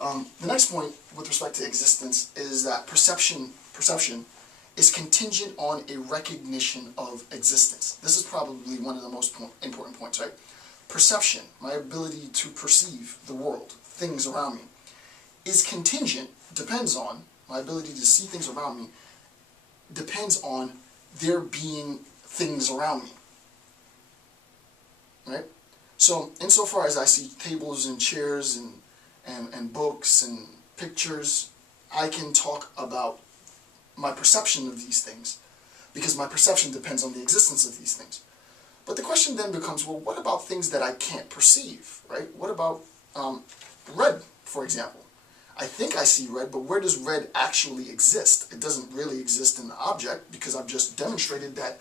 The next point with respect to existence is that perception is contingent on a recognition of existence. This is probably one of the most important points, right? Perception, my ability to perceive the world, things around me, is contingent, depends on, my ability to see things around me, depends on there being things around me, right? So, insofar as I see tables and chairs and books and pictures, I can talk about my perception of these things, because my perception depends on the existence of these things. But the question then becomes, well, what about things that I can't perceive, right? What about red, for example? I think I see red, but where does red actually exist? It doesn't really exist in the object, because I've just demonstrated that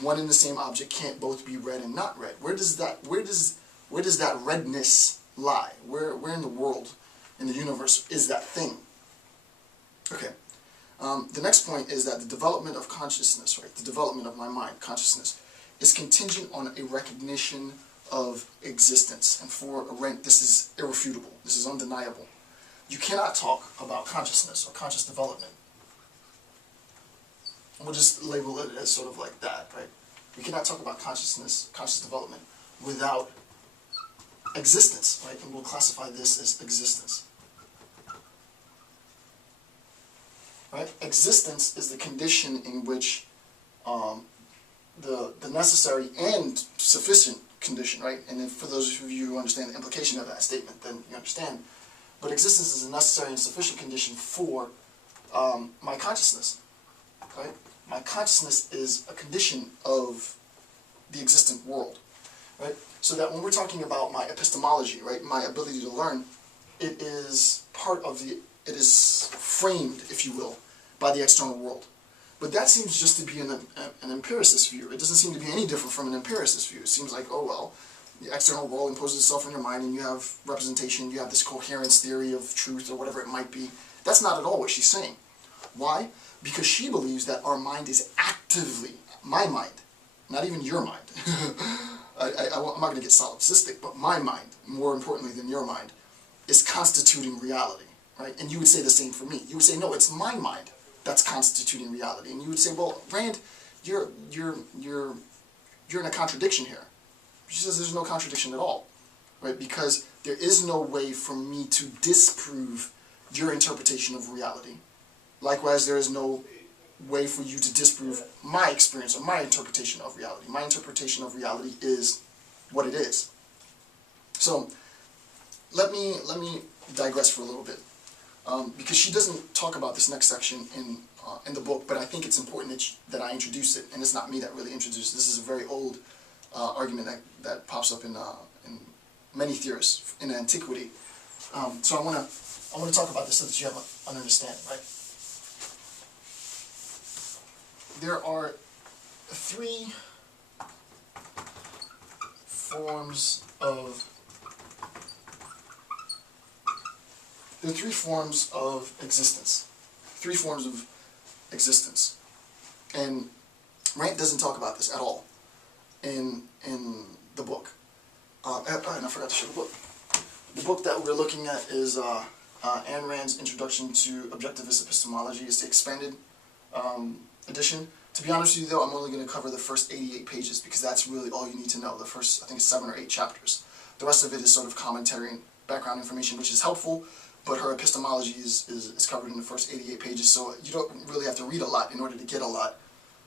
one and the same object can't both be red and not red. Where does that redness lie? Where in the world, in the universe, is that thing? Okay. The next point is that the development of consciousness, right, the development of my mind, consciousness, is contingent on a recognition of existence. And for Arendt, this is irrefutable. This is undeniable. You cannot talk about consciousness or conscious development. We'll just label it as sort of like that, right? We cannot talk about consciousness, conscious development, without existence, right? And we'll classify this as existence. Right? Existence is the condition in which the necessary and sufficient condition, right? And then for those of you who understand the implication of that statement, then you understand. But existence is a necessary and sufficient condition for my consciousness, right? My consciousness is a condition of the existent world, right? So that when we're talking about my epistemology, right, my ability to learn, it is part of the, it is framed, if you will, by the external world. But that seems just to be an empiricist view. It doesn't seem to be any different from an empiricist view. It seems like, oh well, the external world imposes itself on your mind and you have representation, you have this coherence theory of truth or whatever it might be. That's not at all what she's saying. Why? Because she believes that our mind is actively, my mind, not even your mind. I'm not going to get solipsistic, but my mind, more importantly than your mind, is constituting reality, right? And you would say the same for me. You would say, no, it's my mind that's constituting reality. And you would say, well, Rand, you're in a contradiction here. She says there's no contradiction at all, right? Because there is no way for me to disprove your interpretation of reality. Likewise, there is no way for you to disprove my experience or my interpretation of reality. My interpretation of reality is what it is. So let me digress for a little bit, because she doesn't talk about this next section in the book, but I think it's important that I introduce it, and it's not me that really introduced it. This is a very old argument that pops up in many theorists in antiquity. So I want to talk about this so that you have an understanding, right? There are three forms of existence. Three forms of existence. And Rand doesn't talk about this at all in the book. And I forgot to show the book. The book that we're looking at is Ayn Rand's Introduction to Objectivist Epistemology. It's the expanded edition. To be honest with you though, I'm only going to cover the first 88 pages because that's really all you need to know. The first, I think it's 7 or 8 chapters. The rest of it is sort of commentary and background information, which is helpful, but her epistemology is covered in the first 88 pages, so you don't really have to read a lot in order to get a lot.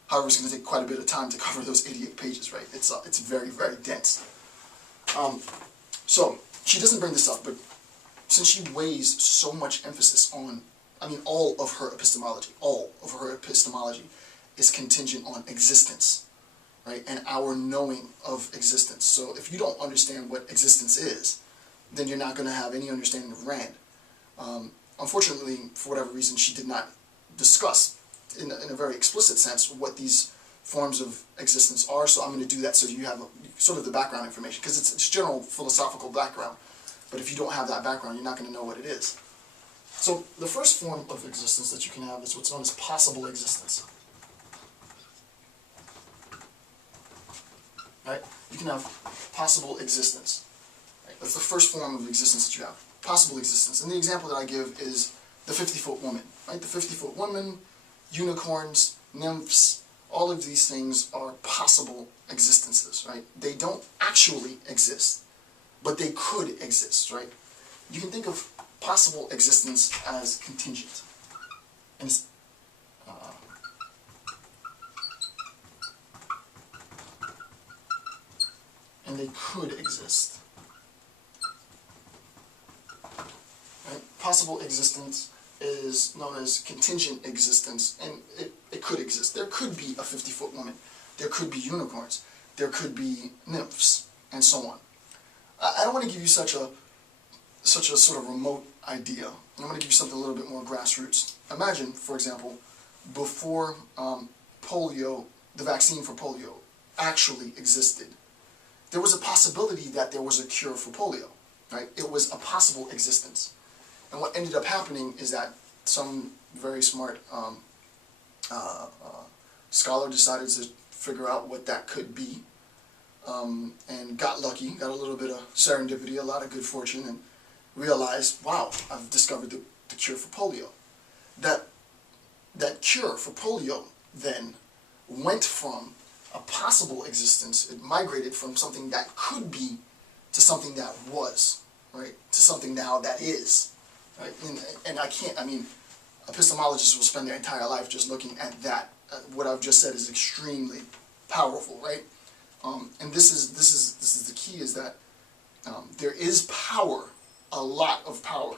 However, it's going to take quite a bit of time to cover those 88 pages, right? It's very, very dense. So, she doesn't bring this up, but since she weighs so much emphasis on, all of her epistemology is contingent on existence, right? And our knowing of existence. So if you don't understand what existence is, then you're not going to have any understanding of Rand. Unfortunately, for whatever reason, she did not discuss in a very explicit sense what these forms of existence are, so I'm going to do that so you have sort of the background information, because it's general philosophical background. But if you don't have that background, you're not going to know what it is. So the first form of existence that you can have is what's known as possible existence. Right? You can have possible existence. Right? That's the first form of existence that you have. possible existence. And the example that I give is the 50-foot woman, right? The 50-foot woman, unicorns, nymphs, all of these things are possible existences, right? They don't actually exist, but they could exist, right? You can think of possible existence as contingent. And it's, and they could exist. Right? Possible existence is known as contingent existence, and it could exist. There could be a 50-foot woman. There could be unicorns. There could be nymphs, and so on. I don't want to give you such a sort of remote idea. I'm going to give you something a little bit more grassroots. Imagine, for example, before polio, the vaccine for polio actually existed, there was a possibility that there was a cure for polio, right? It was a possible existence. And what ended up happening is that some very smart scholar decided to figure out what that could be, and got lucky, got a little bit of serendipity, a lot of good fortune, and realized, wow, I've discovered the cure for polio. That cure for polio then went from a possible existence, it migrated from something that could be to something that was, right? To something now that is, right? And I mean, epistemologists will spend their entire life just looking at that. What I've just said is extremely powerful, right? And this is the key, is that there is power, a lot of power,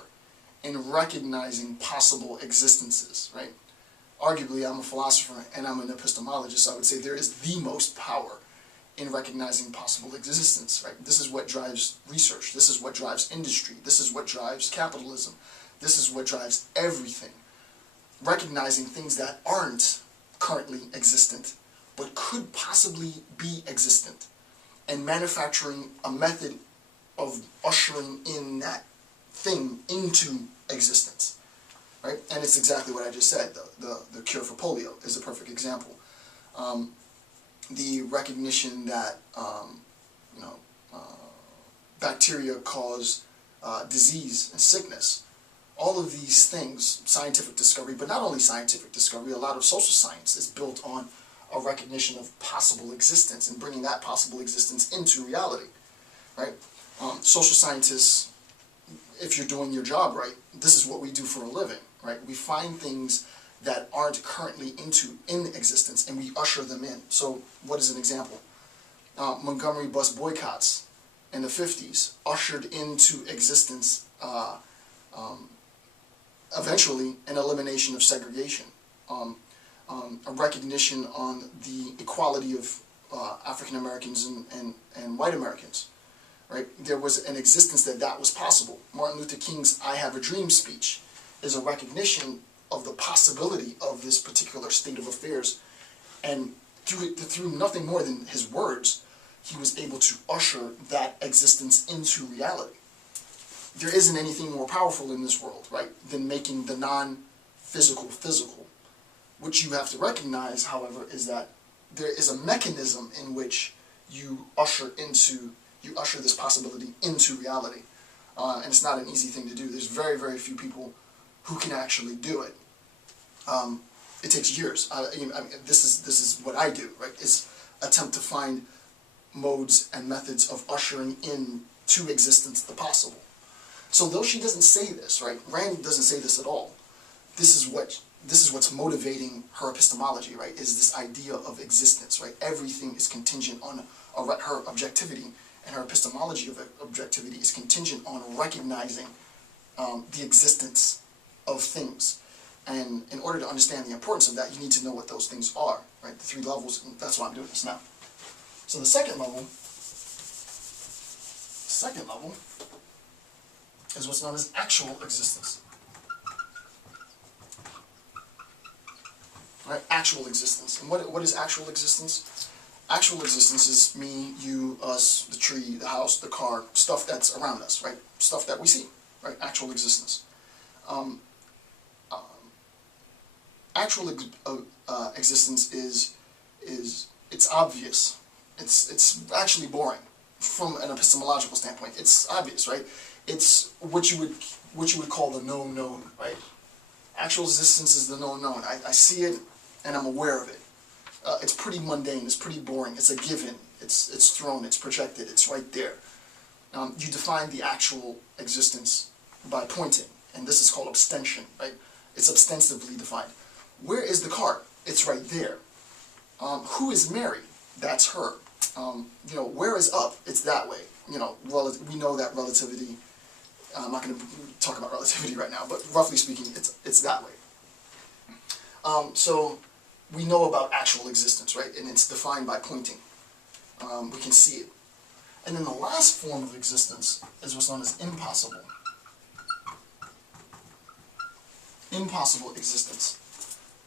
in recognizing possible existences, right? Arguably, I'm a philosopher and I'm an epistemologist, so I would say there is the most power in recognizing possible existence, right? This is what drives research. This is what drives industry. This is what drives capitalism. This is what drives everything. Recognizing things that aren't currently existent, but could possibly be existent, and manufacturing a method of ushering in that thing into existence, right? And it's exactly what I just said. The cure for polio is a perfect example. The recognition that bacteria cause disease and sickness. All of these things, scientific discovery, but not only scientific discovery, a lot of social science is built on a recognition of possible existence and bringing that possible existence into reality, right? Social scientists, if you're doing your job right, this is what we do for a living, right? We find things that aren't currently in existence and we usher them in. So what is an example? Montgomery bus boycotts in the 50s ushered into existence eventually an elimination of segregation, a recognition on the equality of African Americans and white Americans, right? There was an existence that was possible. Martin Luther King's "I Have a Dream" speech is a recognition of the possibility of this particular state of affairs, and through nothing more than his words, he was able to usher that existence into reality. There isn't anything more powerful in this world, right, than making the non-physical physical. What you have to recognize, however, is that there is a mechanism in which you usher this possibility into reality. And it's not an easy thing to do. There's very, very few people who can actually do it. It takes years. This is what I do, right? Is attempt to find modes and methods of ushering into existence the possible. So though she doesn't say this, right? Rand doesn't say this at all. This is what's motivating her epistemology, right? Is this idea of existence, right? Everything is contingent on her objectivity, and her epistemology of objectivity is contingent on recognizing the existence of things. And in order to understand the importance of that, you need to know what those things are, right? The three levels, and that's why I'm doing this now. So the second level is what's known as actual existence. Right? Actual existence. And what is actual existence? Actual existence is me, you, us, the tree, the house, the car, stuff that's around us, right? Stuff that we see, right? Actual existence. Actual existence is it's obvious. It's actually boring from an epistemological standpoint. It's obvious, right? It's what you would call the known known, right? Actual existence is the known known. I see it and I'm aware of it. It's pretty mundane, it's pretty boring, it's a given, it's thrown, it's projected, it's right there. You define the actual existence by pointing, and this is called abstention, right? It's abstensively defined. Where is the cart? It's right there. Who is Mary? That's her. Where is up? It's that way. We know that relativity. I'm not going to talk about relativity right now, but roughly speaking, it's that way. So we know about actual existence, right? And it's defined by pointing. We can see it. And then the last form of existence is what's known as impossible. Impossible existence.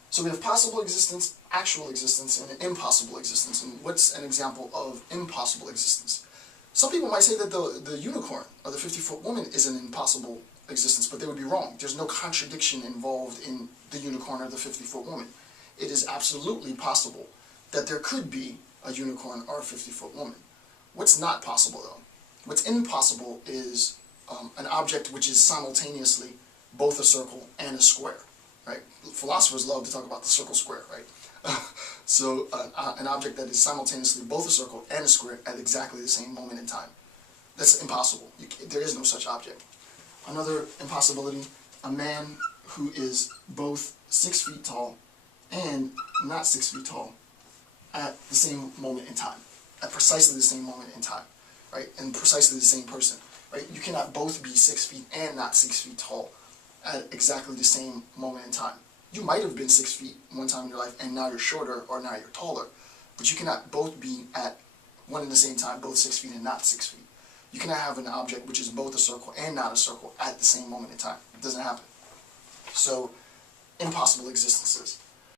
So we have possible existence, actual existence, and an impossible existence. And what's an example of impossible existence? Some people might say that the unicorn, or the 50-foot woman, is an impossible existence, but they would be wrong. There's no contradiction involved in the unicorn or the 50-foot woman. It is absolutely possible that there could be a unicorn or a 50-foot woman. What's not possible, though? What's impossible is an object which is simultaneously both a circle and a square, right? Philosophers love to talk about the circle square, right? So an object that is simultaneously both a circle and a square at exactly the same moment in time. That's impossible. There is no such object. Another impossibility, a man who is both 6 feet tall and not 6 feet tall at the same moment in time, at precisely the same moment in time, right? And precisely the same person, right? You cannot both be 6 feet and not 6 feet tall at exactly the same moment in time. You might have been 6 feet one time in your life and now you're shorter or now you're taller, but you cannot both be at one and the same time, both 6 feet and not 6 feet. You cannot have an object which is both a circle and not a circle at the same moment in time. It doesn't happen. So, impossible existences.